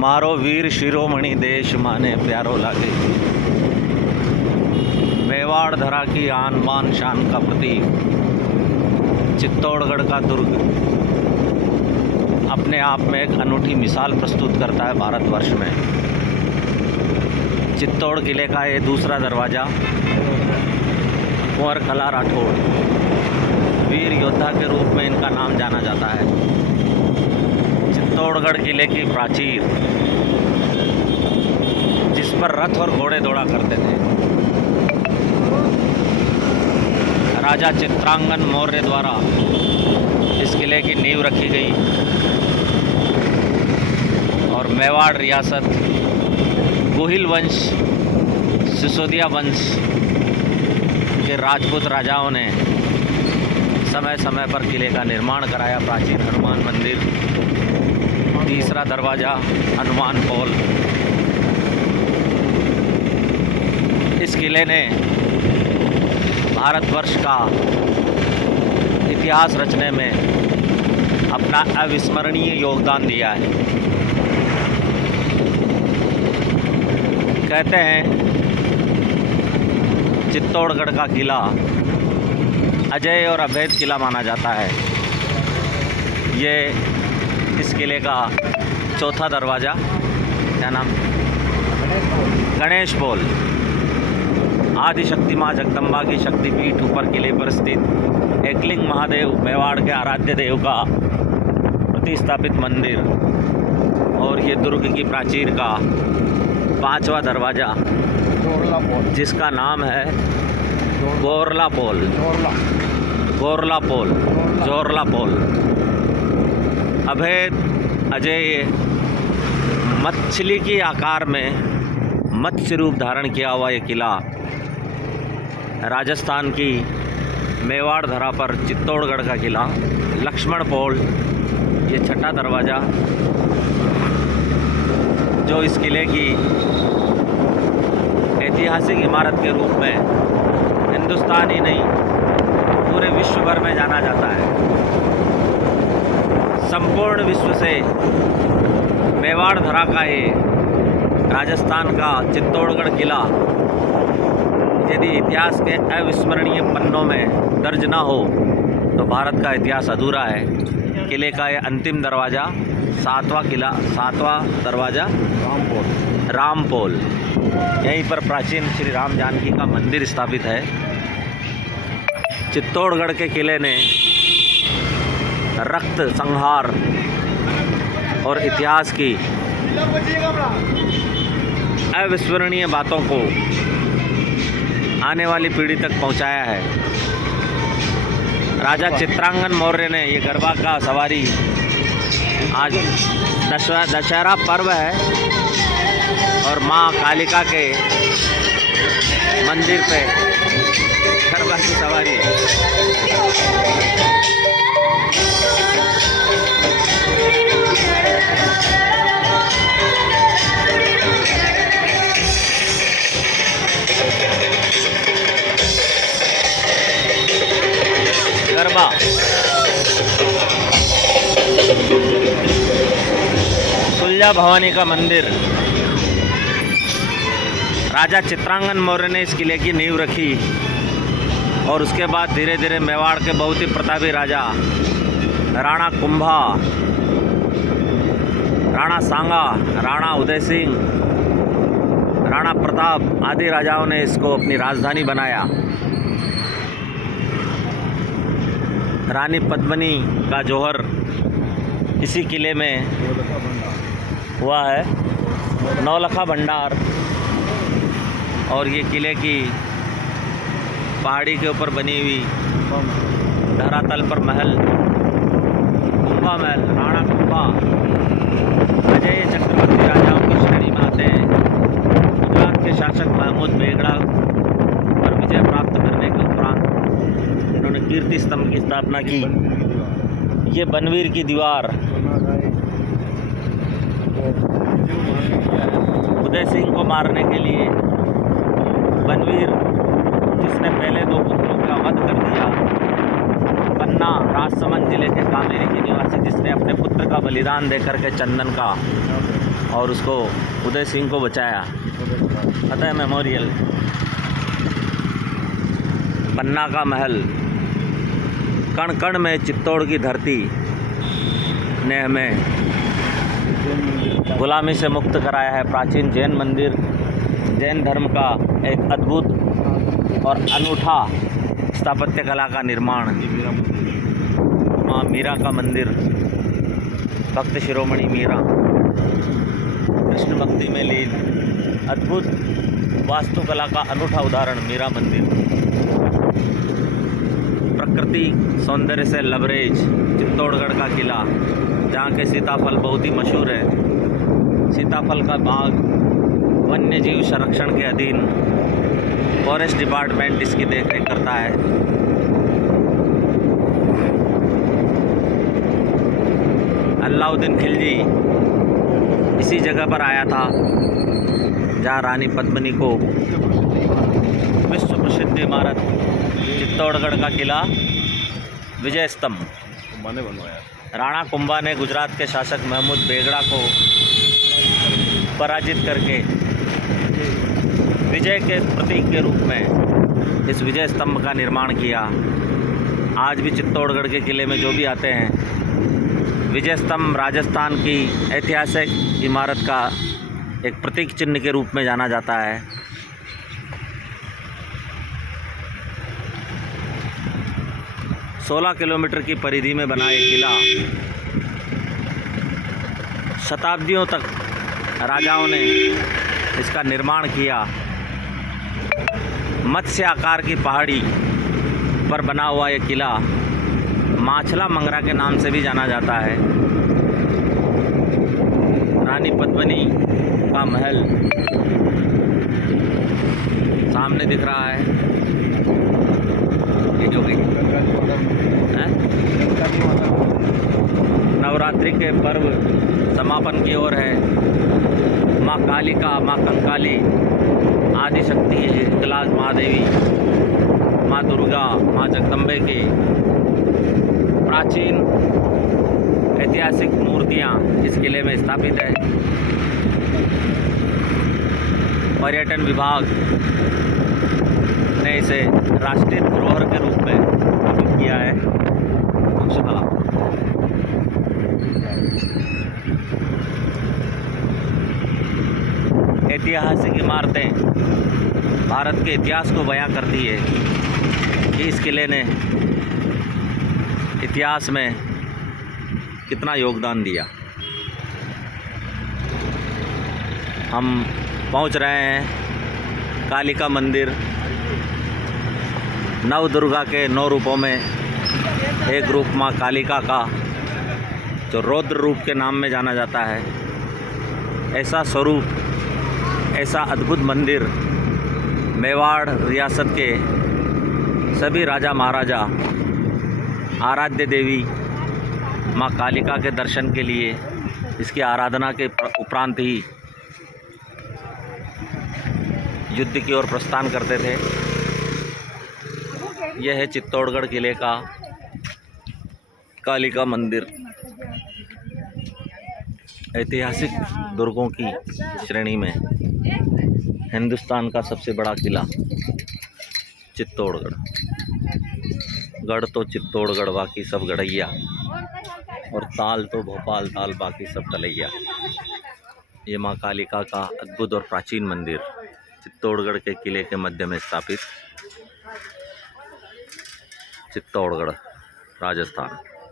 मारो वीर शिरोमणि देश माने प्यारो लागे। मेवाड़ धरा की आन बान शान का प्रतीक चित्तौड़गढ़ का दुर्ग अपने आप में एक अनूठी मिसाल प्रस्तुत करता है भारतवर्ष में। चित्तौड़ किले का ये दूसरा दरवाज़ा कुंवर कला राठौड़ वीर योद्धा के रूप में इनका नाम जाना जाता है। चित्तौड़गढ़ किले की प्राचीर जिस पर रथ और घोड़े दौड़ा करते थे, राजा चित्रांगन मौर्य द्वारा इस किले की नींव रखी गई और मेवाड़ रियासत गोहिल वंश सिसोदिया वंश के राजपूत राजाओं ने समय समय पर किले का निर्माण कराया। प्राचीन हनुमान मंदिर, तीसरा दरवाज़ा, हनुमान पोल। इस किले ने भारतवर्ष का इतिहास रचने में अपना अविस्मरणीय योगदान दिया है। कहते हैं चित्तौड़गढ़ का किला अजय और अभेद किला माना जाता है। ये इस किले का चौथा दरवाज़ा, क्या नाम, गणेश पोल, आदिशक्ति माँ जगदम्बा की शक्तिपीठ ऊपर किले पर स्थित एकलिंग महादेव मेवाड़ के आराध्य देव का प्रतिस्थापित मंदिर और ये दुर्ग की प्राचीर का पांचवा दरवाज़ा जिसका नाम है जोरला पोल, जोरला पोल। अभेद अजय मछली की आकार में मत्स्य रूप धारण किया हुआ ये किला राजस्थान की मेवाड़ धरा पर चित्तौड़गढ़ का किला। लक्ष्मण पोल ये छठा दरवाज़ा जो इस किले की ऐतिहासिक इमारत के रूप में हिंदुस्तान ही नहीं पूरे विश्व भर में जाना जाता है। संपूर्ण विश्व से मेवाड़ धरा का ये राजस्थान का चित्तौड़गढ़ किला यदि इतिहास के अविस्मरणीय पन्नों में दर्ज ना हो तो भारत का इतिहास अधूरा है। किले का ये अंतिम दरवाज़ा, सातवां दरवाज़ा रामपोल। यहीं पर प्राचीन श्री राम जानकी का मंदिर स्थापित है। चित्तौड़गढ़ के किले ने रक्त संहार और इतिहास की अविस्मरणीय बातों को आने वाली पीढ़ी तक पहुंचाया है। राजा चित्रांगन मौर्य ने ये गरबा का सवारी, आज दशहरा पर्व है और माँ कालिका के मंदिर पे गरबा की सवारी गरबा। तुलजा भवानी का मंदिर। राजा चित्रांगन मौर्य ने इस किले की नींव रखी और उसके बाद धीरे धीरे मेवाड़ के बहुत ही प्रतापी राजा राणा कुंभा, राणा सांगा, राणा उदय सिंह, राणा प्रताप आदि राजाओं ने इसको अपनी राजधानी बनाया। रानी पद्मिनी का जौहर इसी किले में हुआ है, नौलखा भंडार। और ये किले की पहाड़ी के ऊपर बनी हुई धरातल पर महल, कुंभा महल, राणा कुंभा अजय चक्रवर्ती राजाओं की श्रेणी में आते हैं। गुजरात के शासक महमूद बेगड़ा पर विजय प्राप्त करने के उपरांत इन्होंने कीर्ति स्तंभ की स्थापना की। ये बनवीर की दीवार उदय सिंह को मारने के लिए बनवीर, जिसने पहले दो पुत्रों का वध कर दिया, पन्ना राजसमंद जिले के कामेरी के निवासी जिसने अपने पुत्र का बलिदान देकर के चंदन का और उसको उदय सिंह को बचाया। फतेह मेमोरियल, पन्ना का महल, कण कण में चित्तौड़ की धरती ने हमें गुलामी से मुक्त कराया है। प्राचीन जैन मंदिर, जैन धर्म का एक अद्भुत और अनूठा स्थापत्य कला का निर्माण। माँ मीरा का मंदिर, भक्त शिरोमणि मीरा कृष्ण भक्ति में लीन अद्भुत वास्तुकला का अनूठा उदाहरण मीरा मंदिर। प्रकृति सौंदर्य से लबरेज चित्तौड़गढ़ का किला, जहाँ के सीताफल बहुत ही मशहूर है। सीताफल का बाग वन्य जीव संरक्षण के अधीन, फॉरेस्ट डिपार्टमेंट इसकी देखरेख करता है। अलाउद्दीन खिलजी इसी जगह पर आया था जहाँ रानी पद्मिनी को विश्व प्रसिद्ध इमारत चित्तौड़गढ़ का किला विजय स्तंभ बनवाया। राणा कुंभा ने गुजरात के शासक महमूद बेगड़ा को पराजित करके विजय के प्रतीक के रूप में इस विजय स्तंभ का निर्माण किया। आज भी चित्तौड़गढ़ के किले में जो भी आते हैं, विजय स्तंभ राजस्थान की ऐतिहासिक इमारत का एक प्रतीक चिन्ह के रूप में जाना जाता है। सोलह किलोमीटर की परिधि में बना एक किला शताब्दियों तक राजाओं ने इसका निर्माण किया। मत्स्य आकार की पहाड़ी पर बना हुआ ये किला माछला मंगरा के नाम से भी जाना जाता है। रानी पद्मिनी का महल सामने दिख रहा है। ये जो गई नवरात्रि के पर्व समापन की ओर है। माँ कालिका, माँ कंकाली, आदिशक्ति, हिंगलाज महादेवी, माँ दुर्गा, माँ जगदम्बे की प्राचीन ऐतिहासिक मूर्तियाँ इस किले में स्थापित है। पर्यटन विभाग ने इसे राष्ट्रीय धरोहर के रूप में घोषित किया है। ऐतिहासिक इमारतें भारत के इतिहास को बयां करती है कि इस किले ने इतिहास में कितना योगदान दिया। हम पहुंच रहे हैं कालिका मंदिर। नव दुर्गा के 9 रूपों में एक रूप माँ कालिका का, जो रौद्र रूप के नाम में जाना जाता है। ऐसा स्वरूप, ऐसा अद्भुत मंदिर मेवाड़ रियासत के सभी राजा महाराजा आराध्य देवी माँ कालिका के दर्शन के लिए, इसकी आराधना के उपरांत ही युद्ध की ओर प्रस्थान करते थे। यह है चित्तौड़गढ़ किले का कालिका मंदिर। ऐतिहासिक दुर्गों की श्रेणी में हिंदुस्तान का सबसे बड़ा किला चित्तौड़गढ़। गढ़ तो चित्तौड़गढ़, बाकी सब गढ़ैया, और ताल तो भोपाल ताल, बाकी सब तलैया। ये माँ कालिका का अद्भुत और प्राचीन मंदिर चित्तौड़गढ़ के किले के मध्य में स्थापित, चित्तौड़गढ़, राजस्थान।